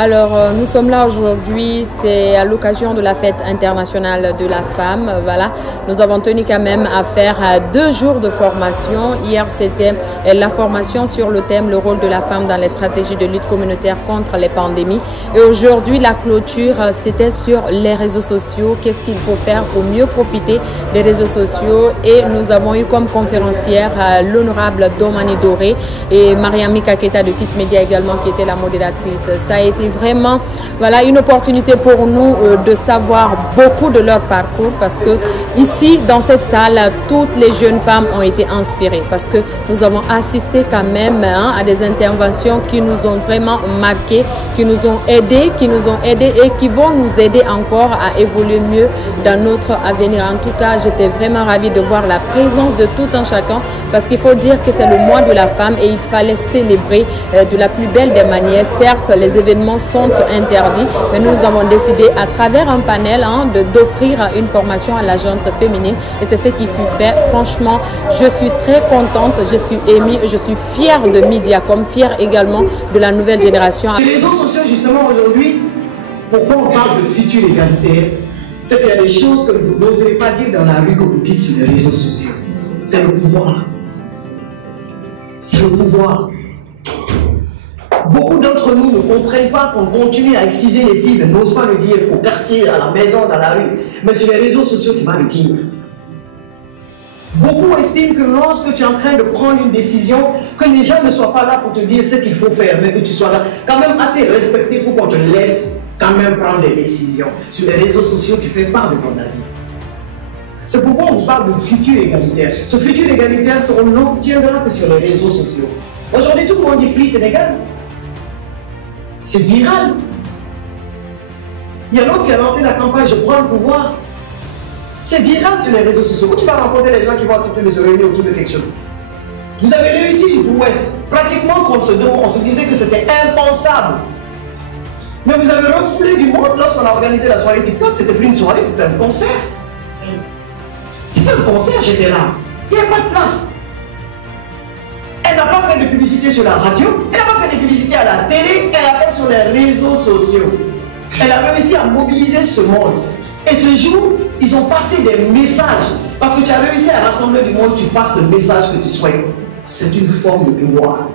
Alors, nous sommes là aujourd'hui, c'est à l'occasion de la fête internationale de la femme. Voilà, nous avons tenu quand même à faire 2 jours de formation. Hier, c'était la formation sur le thème « Le rôle de la femme dans les stratégies de lutte communautaire contre les pandémies ». Et aujourd'hui, la clôture, c'était sur les réseaux sociaux. Qu'est-ce qu'il faut faire pour mieux profiter des réseaux sociaux? Et nous avons eu comme conférencière l'honorable Domani Doré et Mariami Kaketa de 6 Médias également, qui était la modératrice. Ça a été vraiment une opportunité pour nous de savoir beaucoup de leur parcours, parce que ici dans cette salle toutes les jeunes femmes ont été inspirées, parce que nous avons assisté quand même à des interventions qui nous ont vraiment marqué, qui nous ont aidés et qui vont nous aider encore à évoluer mieux dans notre avenir. En tout cas, j'étais vraiment ravie de voir la présence de tout un chacun, parce qu'il faut dire que c'est le mois de la femme et il fallait célébrer de la plus belle des manières. Certes, les événements sont interdits, mais nous avons décidé à travers un panel d'offrir une formation à la gente féminine, et c'est ce qui fut fait. Franchement, je suis très contente, je suis émue, je suis fière de Mediacom, fière également de la nouvelle génération. Les réseaux sociaux, justement, aujourd'hui, pourquoi on parle de futur égalitaire? C'est qu'il y a des choses que vous n'osez pas dire dans la rue que vous dites sur les réseaux sociaux. C'est le pouvoir. C'est le pouvoir. Beaucoup d'entre nous ne comprennent pas qu'on continue à exciser les filles, mais n'osent pas le dire au quartier, à la maison, dans la rue. Mais sur les réseaux sociaux, tu vas le dire. Beaucoup estiment que lorsque tu es en train de prendre une décision, que les gens ne soient pas là pour te dire ce qu'il faut faire, mais que tu sois là quand même assez respecté pour qu'on te laisse quand même prendre des décisions. Sur les réseaux sociaux, tu fais part de ton avis. C'est pourquoi on vous parle de futur égalitaire. Ce futur égalitaire, on ne l'obtiendra que sur les réseaux sociaux. Aujourd'hui, tout le monde dit Free Sénégal. C'est viral. Il y a l'autre qui a lancé la campagne « Je prends le pouvoir ». C'est viral sur les réseaux sociaux. Où tu vas rencontrer les gens qui vont accepter de se réunir autour de quelque chose. Vous avez réussi l'Ouest. Pratiquement, on se disait que c'était impensable. Mais vous avez refoulé du monde lorsqu'on a organisé la soirée TikTok. C'était plus une soirée, c'était un concert. C'était un concert, j'étais là. Il n'y a pas de place. Elle n'a pas fait de publicité sur la radio, elle n'a pas fait de publicité à la télé, elle a fait sur les réseaux sociaux. Elle a réussi à mobiliser ce monde. Et ce jour, ils ont passé des messages. Parce que tu as réussi à rassembler du monde, tu passes le message que tu souhaites. C'est une forme de pouvoir.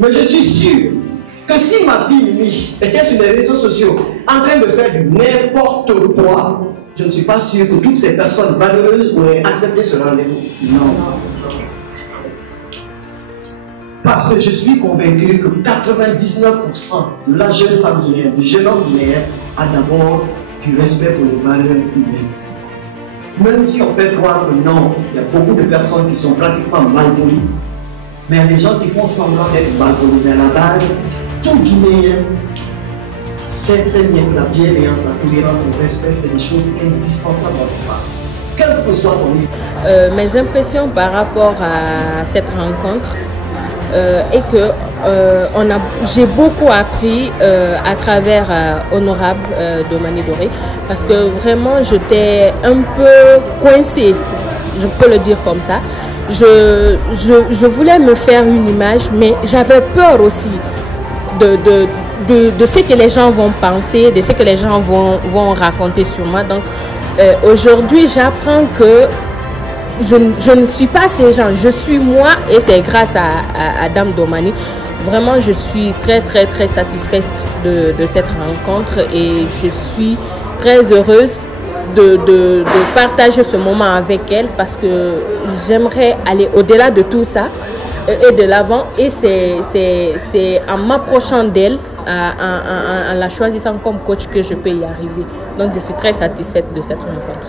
Mais je suis sûr que si ma fille Mich était sur les réseaux sociaux en train de faire du n'importe quoi, je ne suis pas sûr que toutes ces personnes valeureuses auraient accepté ce rendez-vous. Non. Parce que je suis convaincu que 99% de la jeune femme guinéenne, du jeune homme guinéen, a d'abord du respect pour les valeurs humaines. Même si on fait croire que non, il y a beaucoup de personnes qui sont pratiquement malpolies, mais il y a des gens qui font semblant d'être malpolis. Mais à la base, tout Guinéen sait très bien que la bienveillance, la tolérance, le respect, c'est des choses indispensables dans le monde. Quel que soit ton niveau. Mes impressions par rapport à cette rencontre est que j'ai beaucoup appris à travers honorable Domani Doré, parce que vraiment j'étais un peu coincée, je peux le dire comme ça. Je voulais me faire une image, mais j'avais peur aussi de ce que les gens vont penser, de ce que les gens vont raconter sur moi. Donc aujourd'hui, j'apprends que je ne suis pas ces gens, je suis moi, et c'est grâce à Dame Domani. Vraiment, je suis très satisfaite de cette rencontre, et je suis très heureuse de partager ce moment avec elle, parce que j'aimerais aller au-delà de tout ça et de l'avant, et c'est en m'approchant d'elle, en la choisissant comme coach, que je peux y arriver. Donc je suis très satisfaite de cette rencontre.